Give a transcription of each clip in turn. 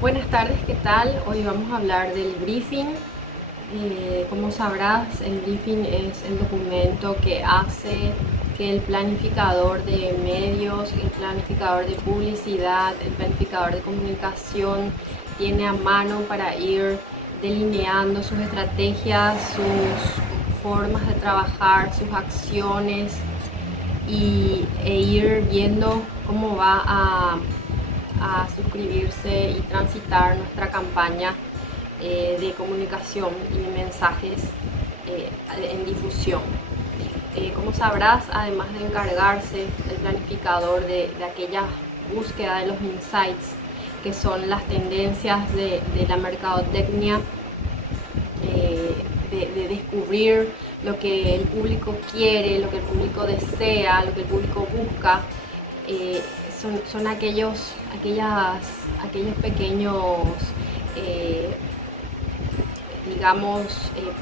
Buenas tardes, ¿qué tal? Hoy vamos a hablar del briefing. Como sabrás, el briefing es el documento que hace que el planificador de medios, el planificador de publicidad, el planificador de comunicación tiene a mano para ir delineando sus estrategias, sus formas de trabajar, sus acciones e ir viendo cómo va a suscribirse y transitar nuestra campaña de comunicación y mensajes en difusión. Como sabrás, además de encargarse el planificador de aquella búsqueda de los insights, que son las tendencias de la mercadotecnia, de descubrir lo que el público quiere, lo que el público desea, lo que el público busca, son aquellos pequeños, eh,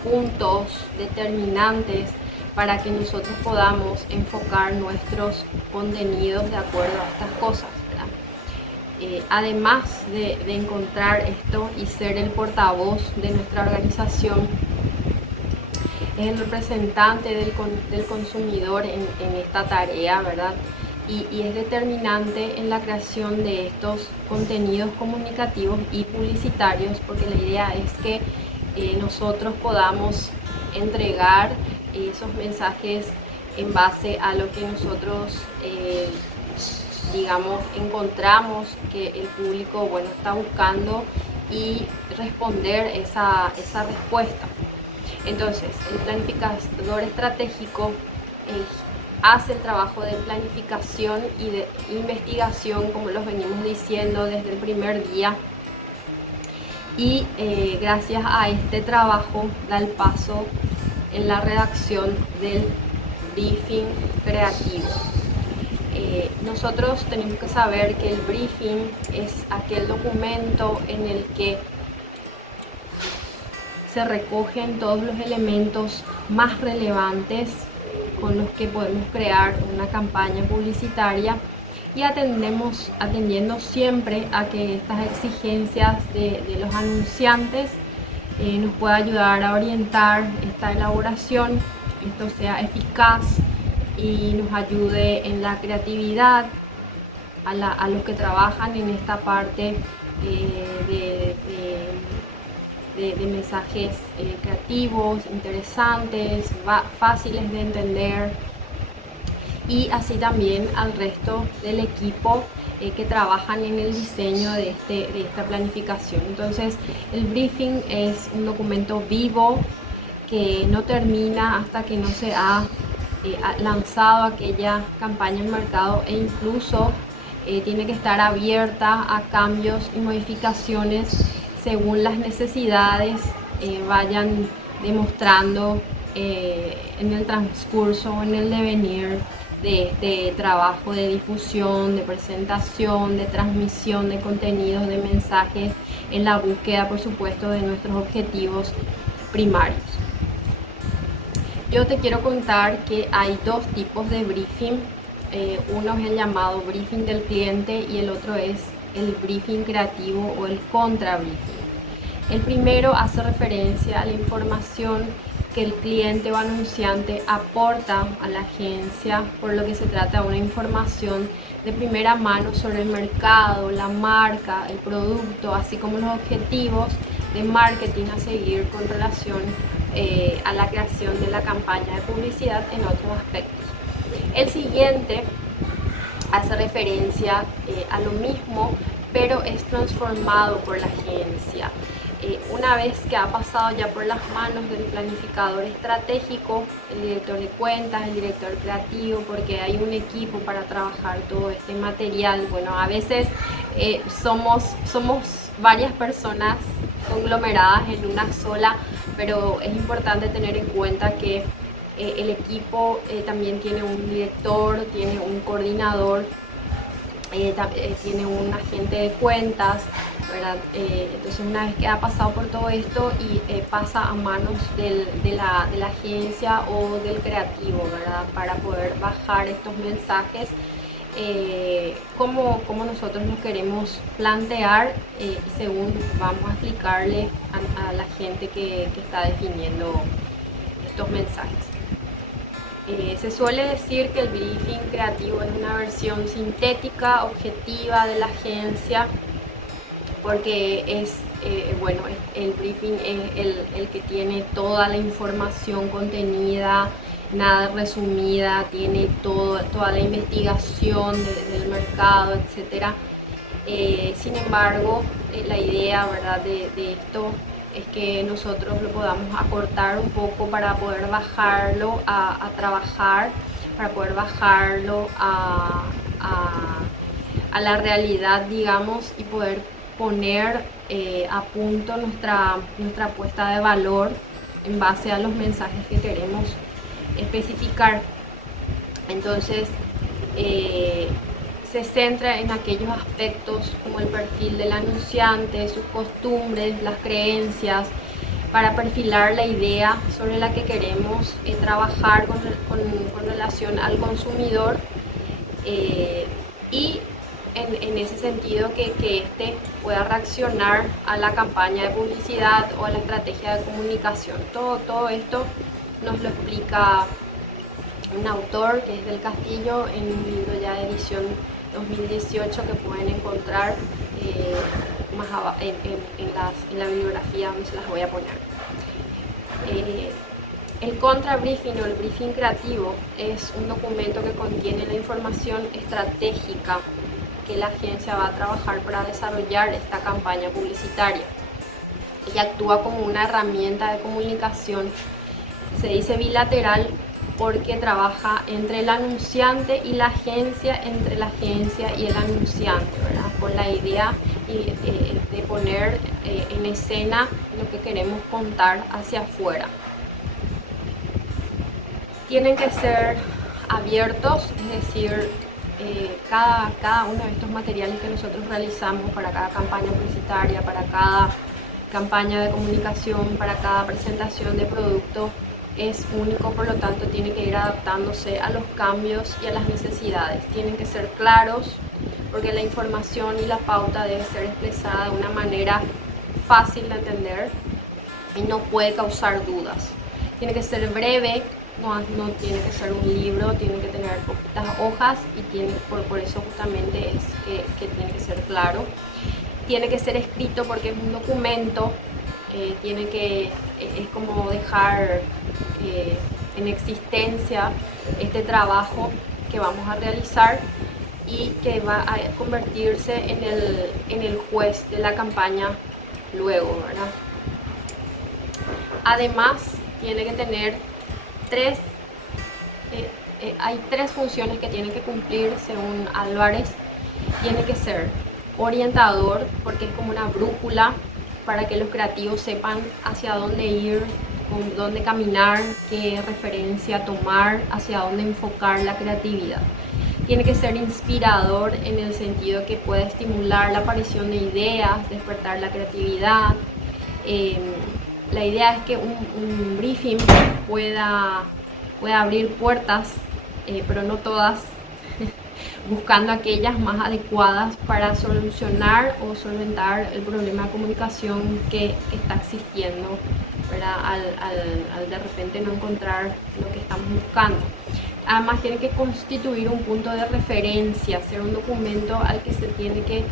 puntos determinantes para que nosotros podamos enfocar nuestros contenidos de acuerdo a estas cosas, ¿verdad? Además de encontrar esto y ser el portavoz de nuestra organización, es el representante del consumidor en esta tarea, ¿verdad? Y es determinante en la creación de estos contenidos comunicativos y publicitarios, porque la idea es que nosotros podamos entregar esos mensajes en base a lo que nosotros encontramos que el público está buscando y responder esa respuesta. Entonces, el planificador estratégico hace el trabajo de planificación y de investigación, como los venimos diciendo desde el primer día, y gracias a este trabajo da el paso en la redacción del briefing creativo. Nosotros tenemos que saber que el briefing es aquel documento en el que se recogen todos los elementos más relevantes con los que podemos crear una campaña publicitaria, y atendiendo siempre a que estas exigencias de los anunciantes nos pueda ayudar a orientar esta elaboración, esto sea eficaz y nos ayude en la creatividad a los que trabajan en esta parte de mensajes creativos, interesantes, fáciles de entender, y así también al resto del equipo que trabajan en el diseño de esta planificación. Entonces, el briefing es un documento vivo que no termina hasta que no se ha lanzado aquella campaña en mercado, e incluso tiene que estar abierta a cambios y modificaciones según las necesidades vayan demostrando en el transcurso, en el devenir de este trabajo de difusión, de presentación, de transmisión de contenidos, de mensajes, en la búsqueda, por supuesto, de nuestros objetivos primarios. Yo te quiero contar que hay dos tipos de briefing. Uno es el llamado briefing del cliente y el otro es el briefing creativo o el contra briefing. El primero hace referencia a la información que el cliente o anunciante aporta a la agencia, por lo que se trata de una información de primera mano sobre el mercado, la marca, el producto, así como los objetivos de marketing a seguir con relación a la creación de la campaña de publicidad en otros aspectos. El siguiente hace referencia a lo mismo, pero es transformado por la agencia. Una vez que ha pasado ya por las manos del planificador estratégico, el director de cuentas, el director creativo, porque hay un equipo para trabajar todo este material. Bueno, a veces somos varias personas conglomeradas en una sola, pero es importante tener en cuenta que el equipo también tiene un director, tiene un coordinador, tiene un agente de cuentas, ¿verdad? Entonces, una vez que ha pasado por todo esto y pasa a manos de la agencia o del creativo, ¿verdad? Para poder bajar estos mensajes cómo nosotros nos queremos plantear y según vamos a explicarle a la gente que está definiendo estos mensajes. Se suele decir que el briefing creativo es una versión sintética, objetiva de la agencia, porque el briefing es el que tiene toda la información contenida, nada resumida, tiene toda la investigación del mercado, etc. Sin embargo, la idea, ¿verdad?, de esto es que nosotros lo podamos acortar un poco para poder bajarlo a trabajar, para poder bajarlo a la realidad, digamos, y poder poner a punto nuestra apuesta de valor en base a los mensajes que queremos especificar. Entonces, se centra en aquellos aspectos como el perfil del anunciante, sus costumbres, las creencias, para perfilar la idea sobre la que queremos trabajar con relación al consumidor, y en ese sentido que éste pueda reaccionar a la campaña de publicidad o a la estrategia de comunicación. Todo esto nos lo explica un autor que es del Castillo en un libro ya de edición 2018 que pueden encontrar más abajo en la bibliografía, donde se las voy a poner. El contrabriefing o el briefing creativo es un documento que contiene la información estratégica que la agencia va a trabajar para desarrollar esta campaña publicitaria y actúa como una herramienta de comunicación. Se dice bilateral porque trabaja entre el anunciante y la agencia, entre la agencia y el anunciante, ¿verdad?, con la idea de poner en escena lo que queremos contar hacia afuera. Tienen que ser abiertos, es decir, cada uno de estos materiales que nosotros realizamos para cada campaña publicitaria, para cada campaña de comunicación, para cada presentación de producto, es único, por lo tanto tiene que ir adaptándose a los cambios y a las necesidades. Tienen que ser claros porque la información y la pauta debe ser expresada de una manera fácil de entender y no puede causar dudas. Tiene que ser breve, no tiene que ser un libro, tiene que tener poquitas hojas y por eso justamente es que tiene que ser claro. Tiene que ser escrito porque es un documento, es como dejar en existencia este trabajo que vamos a realizar y que va a convertirse en el juez de la campaña luego, ¿verdad? Además, tiene que tener hay tres funciones que tiene que cumplir según Álvarez. Tiene que ser orientador, porque es como una brújula para que los creativos sepan hacia dónde ir, con dónde caminar, qué referencia tomar, hacia dónde enfocar la creatividad. Tiene que ser inspirador en el sentido que puede estimular la aparición de ideas, despertar la creatividad. La idea es que un briefing pueda abrir puertas, pero no todas, buscando aquellas más adecuadas para solucionar o solventar el problema de comunicación que está existiendo, ¿verdad?, al de repente no encontrar lo que estamos buscando. Además tiene que constituir un punto de referencia, ser un documento al que se tiene que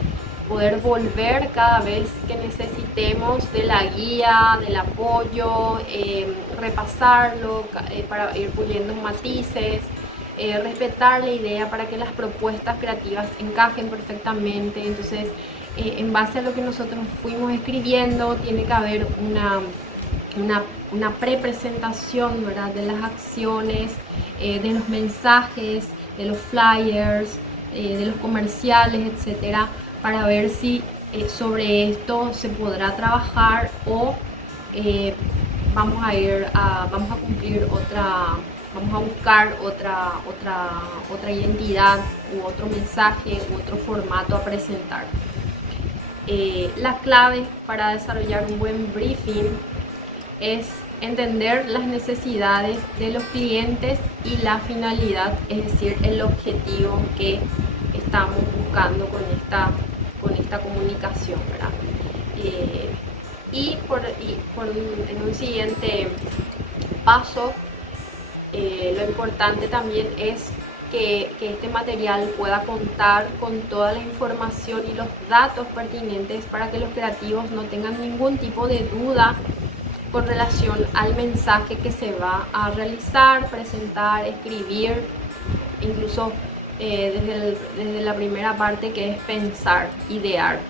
poder volver cada vez que necesitemos de la guía, del apoyo, repasarlo para ir puliendo matices, respetar la idea para que las propuestas creativas encajen perfectamente. Entonces, en base a lo que nosotros fuimos escribiendo, tiene que haber una pre-presentación, ¿verdad?, de las acciones, de los mensajes, de los flyers, de los comerciales, etcétera, para ver si sobre esto se podrá trabajar o vamos a cumplir vamos a buscar otra identidad u otro mensaje u otro formato a presentar. La clave para desarrollar un buen briefing es entender las necesidades de los clientes y la finalidad, es decir, el objetivo que estamos buscando con esta comunicación, ¿verdad? En un siguiente paso, lo importante también es que este material pueda contar con toda la información y los datos pertinentes para que los creativos no tengan ningún tipo de duda con relación al mensaje que se va a realizar, presentar, escribir, incluso desde la primera parte, que es pensar, idear.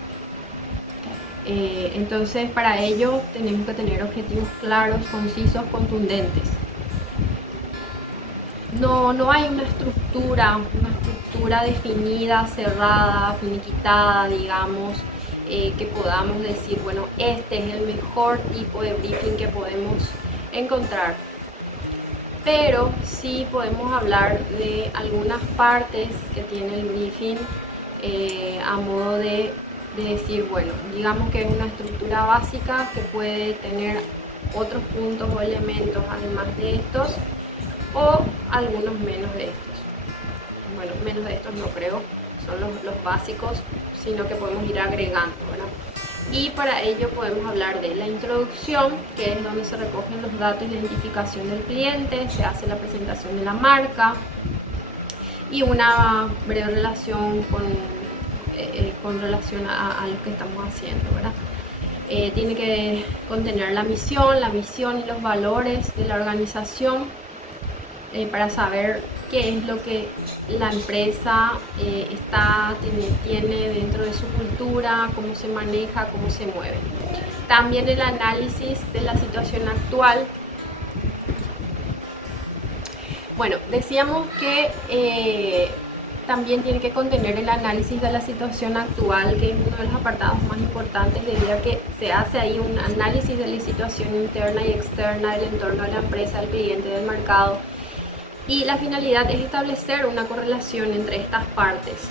Entonces, para ello tenemos que tener objetivos claros, concisos, contundentes. No hay una estructura definida, cerrada, finiquitada, digamos, que podamos decir, bueno, este es el mejor tipo de briefing que podemos encontrar. Pero sí podemos hablar de algunas partes que tiene el briefing, a modo de decir, bueno, digamos que es una estructura básica que puede tener otros puntos o elementos además de estos, o algunos menos de estos. Bueno, menos de estos no creo, son los básicos, sino que podemos ir agregando, ¿verdad? Y para ello podemos hablar de la introducción, que es donde se recogen los datos de identificación del cliente, se hace la presentación de la marca y una breve relación con relación a lo que estamos haciendo, ¿verdad? Tiene que contener la misión y los valores de la organización, para saber qué es lo que la empresa tiene dentro de su cultura, cómo se maneja, cómo se mueve. También el análisis de la situación actual. Bueno, decíamos que también tiene que contener el análisis de la situación actual, que es uno de los apartados más importantes, debido a que se hace ahí un análisis de la situación interna y externa del entorno de la empresa, del cliente, del mercado. Y la finalidad es establecer una correlación entre estas partes.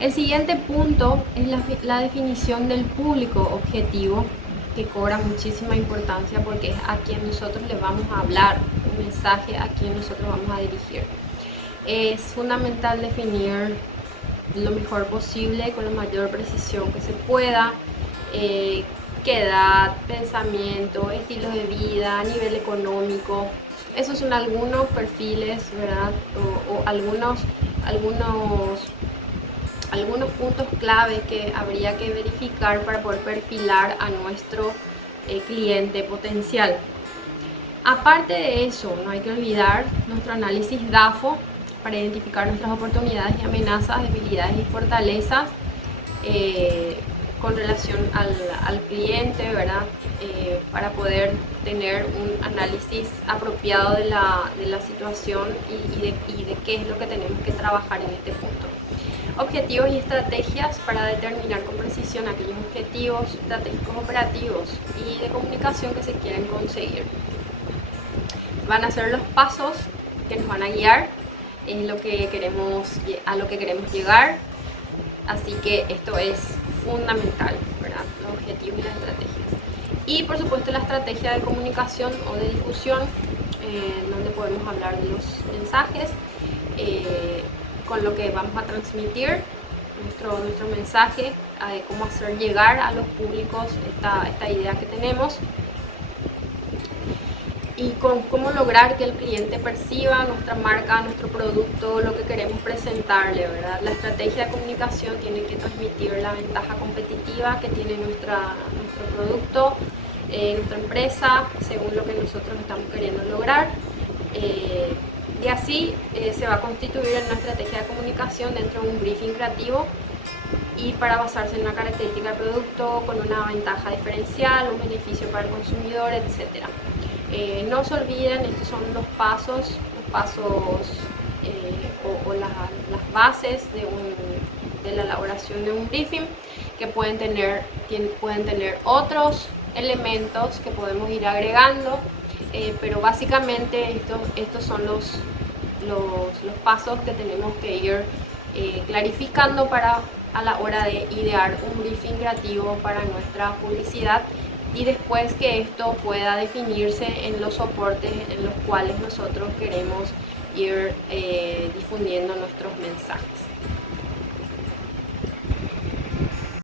El siguiente punto es la definición del público objetivo, que cobra muchísima importancia porque es a quien nosotros le vamos a hablar, un mensaje a quien nosotros vamos a dirigir. Es fundamental definir lo mejor posible, con la mayor precisión que se pueda, qué edad, pensamiento, estilo de vida, nivel económico. Esos son algunos perfiles, ¿verdad? O algunos puntos clave que habría que verificar para poder perfilar a nuestro cliente potencial. Aparte de eso, no hay que olvidar nuestro análisis DAFO para identificar nuestras oportunidades y amenazas, debilidades y fortalezas, con relación al cliente, ¿verdad? Para poder tener un análisis apropiado de la situación y de qué es lo que tenemos que trabajar en este punto. Objetivos y estrategias para determinar con precisión aquellos objetivos estratégicos operativos y de comunicación que se quieren conseguir. Van a ser los pasos que nos van a guiar en a lo que queremos llegar. Así que esto es fundamental, ¿verdad? Los objetivos y las estrategias. Y por supuesto la estrategia de comunicación o de difusión, donde podemos hablar de los mensajes, con lo que vamos a transmitir nuestro mensaje, cómo hacer llegar a los públicos esta idea que tenemos, y con cómo lograr que el cliente perciba nuestra marca, nuestro producto, lo que queremos presentarle, ¿verdad? La estrategia de comunicación tiene que transmitir la ventaja competitiva que tiene nuestro producto, nuestra empresa, según lo que nosotros estamos queriendo lograr. Y así se va a constituir en una estrategia de comunicación dentro de un briefing creativo, y para basarse en una característica del producto con una ventaja diferencial, un beneficio para el consumidor, etc. No se olviden, estos son los pasos o las bases de la elaboración de un briefing, que pueden tener otros elementos que podemos ir agregando, pero básicamente estos son los pasos que tenemos que ir clarificando a la hora de idear un briefing creativo para nuestra publicidad, y después que esto pueda definirse en los soportes en los cuales nosotros queremos ir difundiendo nuestros mensajes.